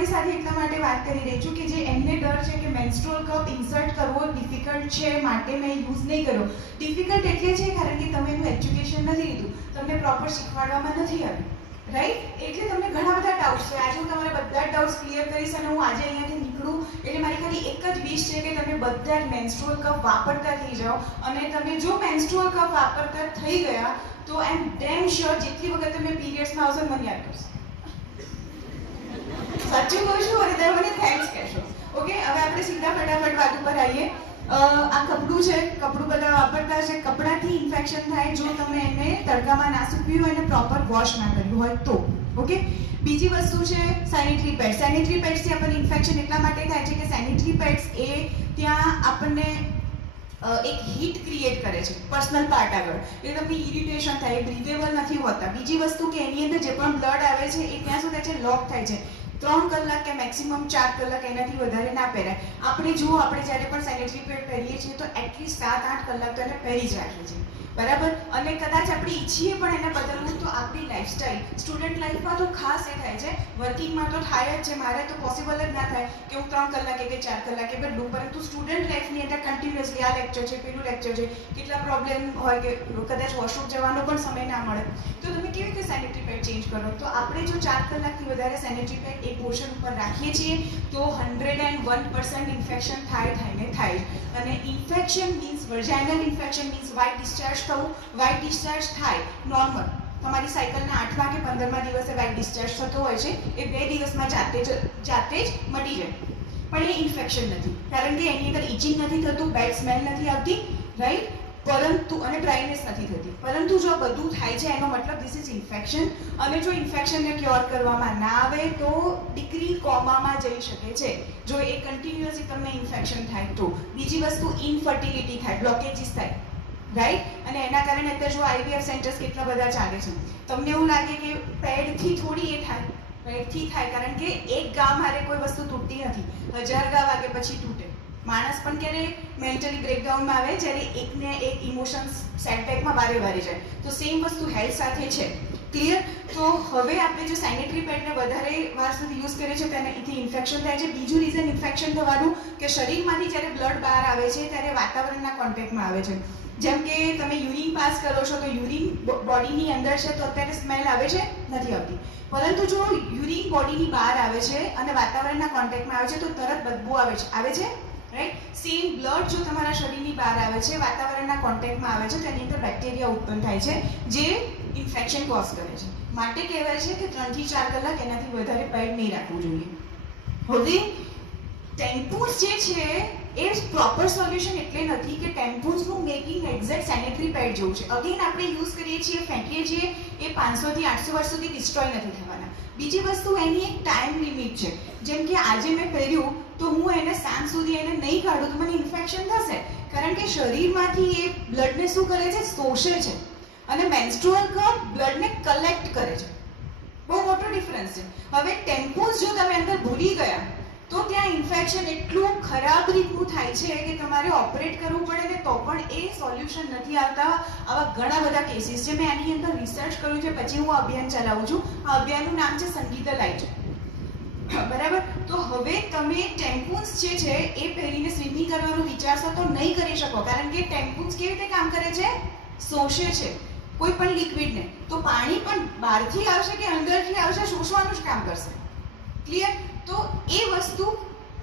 તમારી સાથે એટલા માટે વાત કરી રહી છું કે જે એમને ડર છે કે મેન્સ્ટ્રુઅલ કપ ઇન્સર્ટ કરવો ડિફિકલ્ટ છે માટે મેં યુઝ નહીં કર્યો. ડિફિકલ્ટ એટલે છે કારણ કે તમે એનું એજ્યુકેશન નથી લીધું, તમને પ્રોપર શીખવાડવામાં નથી આવ્યું, રાઈટ? એટલે તમને ઘણા બધા ડાઉટ્સ છે. આજે હું તમારા બધા જ ડાઉટ્સ ક્લિયર કરીશ અને હું આજે અહીંયાથી નીકળું એટલે મારી ખાલી એક જ વિશ છે કે તમે બધા જ મેન્સ્ટ્રુઅલ કપ વાપરતા થઈ જાઓ. અને તમે જો મેન્સ્ટ્રુઅલ કપ વાપરતા થઈ ગયા તો આઈ એમ ડેમ શ્યોર જેટલી વખત તમે પીરિયડ્સમાં આવશો મને યાદ કરશો. સાચું કહું છું અને તમે મને થેન્ક્સ કહેશો. ઓકે, હવે આપણે સીધા ફટાફટ વાત ઉપર આવીએ. આ કપડું છે, કપડું બધા વાપરતા છે. કપડાથી ઇન્ફેક્શન થાય જો તમે એને તડકામાં ના સૂકવ્યું હોય અને પ્રોપર વોશ ના કર્યું હોય તો. ઓકે, બીજી વસ્તુ છે સેનિટરી પેડ. સેનિટરી પેડ્સથી આપણને ઇન્ફેક્શન એટલા માટે થાય છે કે સેનિટરી પેડ્સ એ ત્યાં આપણને એક હીટ ક્રિએટ કરે છે પર્સનલ પાર્ટ આગળ, એટલે તમને ઇરિટેશન થાય, બ્રીધેબલ નથી હોતા. બીજી વસ્તુ કે એની અંદર જે પણ બ્લડ આવે છે એ ત્યાં શું થાય છે, લોક થાય છે. 3 કલાક કે મેક્સિમમ 4 કલાક એનાથી વધારે ના પહેરાય. આપણે જુઓ, આપણે જ્યારે પણ સેનિટરી પેડ પહેરીએ છીએ તો એટલીસ્ટ 7-8 કલાક તો એને પહેરી જ રાખીએ છીએ, બરાબર? અને કદાચ આપણે ઈચ્છીએ પણ એને બદલવું તો આપણી લાઈફસ્ટાઈલ, સ્ટુડન્ટ લાઈફમાં તો ખાસ એ થાય છે, વર્કિંગમાં તો થાય જ છે. મારે તો પોસિબલ જ ના થાય કે હું 3 કલાકે કે 4 કલાકે બદલું, પરંતુ સ્ટુડન્ટ લાઈફની અંદર કન્ટિન્યુઅસલી આ લેક્ચર છે, પેલું લેક્ચર છે, કેટલા પ્રોબ્લેમ હોય કે કદાચ વોશરૂમ જવાનો પણ સમય ના મળે તો તમે કેવી રીતે સેનિટરી પેડ ચેન્જ કરો? તો આપણે જો 4 કલાકથી વધારે સેનિટરી પેડ એક પોર્શન ઉપર રાખીએ છીએ તો 101% ઇન્ફેક્શન થાય. અને infection means vaginal infection means white discharge થવું. વ્હાઇટ ડિસ્ચાર્જ થાય નોર્મલ, તમારી સાયકલના 8મા કે 15મા દિવસે વ્હાઇટ ડિસ્ચાર્જ થતો હોય છે, એ 2 દિવસમાં જાતે જ મટી જાય. પણ એ ઇન્ફેક્શન નથી, કારણ કે એની અંદર ઇચિંગ નથી થતું, બેડ સ્મેલ નથી આવતી, રાઈટ? પરંતુ અને ડ્રાયનેસ નથી થતી. પરંતુ જો બધું થાય છે એનો મતલબ ધીસ ઇઝ ઇન્ફેક્શન. અને જો ઇન્ફેક્શનને ક્યોર કરવામાં ના આવે તો દીકરી કોમામાં જઈ શકે છે જો એ કન્ટિન્યુઅસલી તમને ઇન્ફેક્શન થાય તો. બીજી વસ્તુ ઇનફર્ટિલિટી થાય, બ્લોકેજીસ થાય, રાઈટ? અને એના કારણે અત્યારે જો આઈવીએફ સેન્ટર્સ કેટલા બધા ચાલે છે. તમને એવું લાગે કે પેડથી થોડી એ થાય, પેડથી થાય, કારણ કે એક ગા મારે કોઈ વસ્તુ તૂટતી નથી, 1000 ગા વાગે પછી તૂટે. માણસ પણ ક્યારે મેન્ટલી બ્રેકડાઉનમાં આવે જ્યારે એકને એક ઇમોશન્સ સેટબેકમાં વારે જાય. તો સેમ વસ્તુ હેલ્થ સાથે છે. ક્લિયર? તો હવે આપણે જો સેનિટરી પેડને વધારે વાર સુધી યુઝ કરીએ છીએ તેનાથી ઇન્ફેક્શન થાય છે. બીજું રીઝન ઇન્ફેક્શન થવાનું કે શરીરમાંથી જ્યારે બ્લડ બહાર આવે છે ત્યારે વાતાવરણના કોન્ટેક્ટમાં આવે છે. જેમ કે તમે યુરિન પાસ કરો છો તો યુરિન બોડીની અંદર છે તો અત્યારે સ્મેલ આવે છે, નથી આવતી. પરંતુ જો યુરિન બોડીની બહાર આવે છે અને વાતાવરણના કોન્ટેક્ટમાં આવે છે તો તરત બદબુ આવે છે, રાઈટ? સેમ બ્લડ જો તમારા શરીરની બહાર આવે છે, વાતાવરણના કોન્ટેક્ટમાં આવે છે, તેની અંદર બેક્ટેરિયા ઉત્પન્ન થાય છે જે ઇન્ફેક્શન કોઝ કરે છે. માટે કહેવાય છે કે 3 થી 4 કલાક એનાથી વધારે પેડ નહીં રાખવું જોઈએ. હવે ટેમ્પૂસ જે છે એ પ્રોપર સોલ્યુશન એટલે નથી કે ટેમ્પૂસનું મેકિંગ એક્ઝેક્ટ સેનિટરી પેડ જેવું છે. અગેન આપણે યુઝ કરીએ છીએ, ફેંકીએ છીએ, એ 500 થી 800 વર્ષ સુધી ડિસ્ટ્રોય નથી થવાના. બીજી વસ્તુ એની એક ટાઈમ લિમિટ છે. જેમ કે આજે મેં પહેર્યું તો હું એને સાંજ સુધી એને નહીં કાઢું તો મને ઇન્ફેક્શન થશે, કારણ કે શરીરમાંથી એ બ્લડને શું કરે છે, શોષે છે. અને મેન્સ્ટ્રુઅલ કપ બ્લડને કલેક્ટ કરે છે. બહુ મોટો ડિફરન્સ છે. હવે ટેમ્પૂસ જો તમે અંદર ભૂલી ગયા તો ત્યાં ઇન્ફેક્શન એટલું ખરાબ રીતનું થાય છે કે તમારે ઓપરેટ કરવું પડે ને તો પણ એ સોલ્યુશન નથી આવતા. આવા ઘણા બધા કેસીસ છે. મેં આની અંદર રિસર્ચ કર્યું છે, પછી હું અભિયાન ચલાવું છું. આ અભિયાનનું નામ છે સંગીતા લાઈટ, બરાબર? તો હવે તમે ટેમ્પૂન્સ જે છે એ પહેરીને સ્વિમિંગ કરવાનું વિચારશો તો નહીં કરી શકો, કારણ કે ટેમ્પૂન્સ કેવી રીતે કામ કરે છે, શોષે છે કોઈ પણ લિક્વિડને. તો પાણી પણ બહારથી આવશે કે અંદરથી આવશે, શોષવાનું જ કામ કરશે. ક્લિયર? તો એ વસ્તુ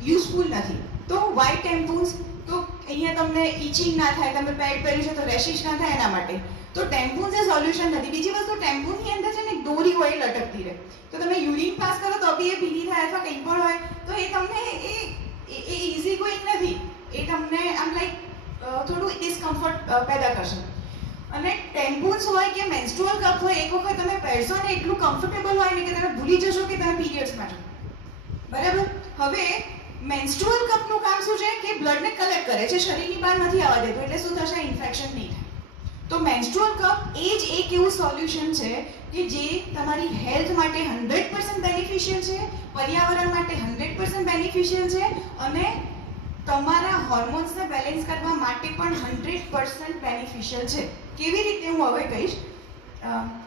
યુઝફુલ નથી. તો વ્હાઇટ ટેમ્પૂન્સ તો અહીંયા તમને ઇચિંગ ના થાય, તમે પેડ પહેર્યું છે તો રેશિશ ના થાય એના માટે. તો ટેમ્પૂન્સ એ સોલ્યુશન નથી. બીજી વસ્તુ, ટેમ્પૂનની અંદર છે ને દોરી હોય લટકતી રહે, તો તમે યુરિન પાસ કરો તો બી એ ભીની થાય અથવા કંઈ પણ હોય તો એ તમને એ ઇઝી ગોઈંગ નથી. એ તમને આમ લાઈક થોડું ડિસ્કમ્ફર્ટ પેદા કરશે. અને ટેમ્પૂન્સ હોય કે મેન્સ્ટ્રુઅલ કપ હોય, એક વખત તમે પહેરશો ને એટલું કમ્ફર્ટેબલ હોય ને કે તમે ભૂલી જશો કે તમે પીરિયડ્સમાં છો, બરાબર? હવે મેન્સ્ટ્રુઅલ કપનું કામ શું છે કે બ્લડને કલેક્ટ કરે છે, શરીરની બહાર નથી આવવા દેતું, એટલે શું થશે, ઇન્ફેક્શન નહીં થાય. તો મેન્સ્ટ્રુઅલ કપ એ જ એક એવું સોલ્યુશન છે કે જે તમારી હેલ્થ માટે 100% બેનિફિશિયલ છે, પર્યાવરણ માટે 100% બેનિફિશિયલ છે, અને તમારા હોર્મોન્સને બેલેન્સ કરવા માટે પણ 100% બેનિફિશિયલ છે. કેવી રીતે હું હવે કહીશ.